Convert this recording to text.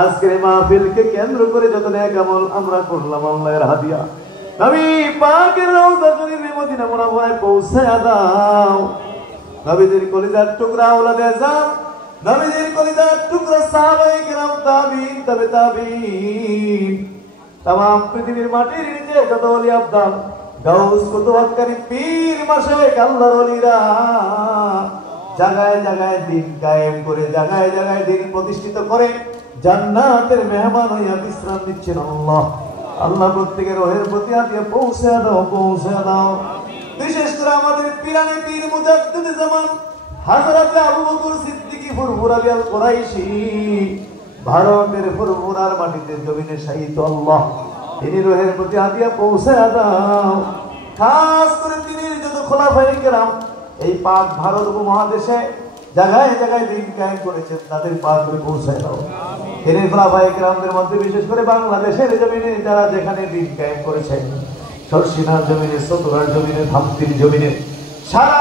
আজকের মাহফিলকে কেন্দ্র করে যত নেক আমল আমরা করলাম আল্লাহর হাদিয়া নবী পাকের রওজা শরীফে মদিনা মুনাওয়ারায় পৌঁছায়া দাও। নবীজির কলিজার টুকরা আওলাদে আযম, নবীজির কলিজার টুকরা সাহাবায়ে কেরাম, তাবিঈন, তবে তাবিঈন, तमाम পৃথিবীর মাটির নিচে যত ওলি আব্দাল, গাউস, কুতুব, আকারি, পীর, মাশায়েখ, আল্লাহর ওলিরা জায়গায় জায়গায় দিন কায়েম করে, জায়গায় জায়গায় দিন প্রতিষ্ঠিত করে জান্নাতের মেহমান হইয়া বিশ্রাম দিচ্ছেন। আল্লাহ আল্লাহ প্রত্যেকের রোহের প্রতি হাতে পৌঁছে দাও, পৌঁছে দাও। বিশেষ করে আমাদের পীরানে পীর মুজাদ্দিদে জামান হযরত আবু বকর সিদ্দিকী ফুরফুরা আল কুরাইশি, ভারতের ফুরফুরার মাটিতে জমিনে শাহিদ আল্লাহ, তিনি রোহের প্রতি হাতে পৌঁছে দাও। খাস করে তিনি যত খোলাফায়ে কেরাম এই পাক ভারত উপমহাদেশে জায়গায় জায়গায় দিন কায়েম করেছেন, তাদের পাক করে পৌঁছে দাও। তিনি খোলাফায়ে কেরামদের মধ্যে বিশেষ করে বাংলাদেশের জমিনে যারা যেখানে দিন কায়েম করেছেন, শর্ষিনার জমিনে, চতুরার জমিনে, ধামতির জমিনে, সারা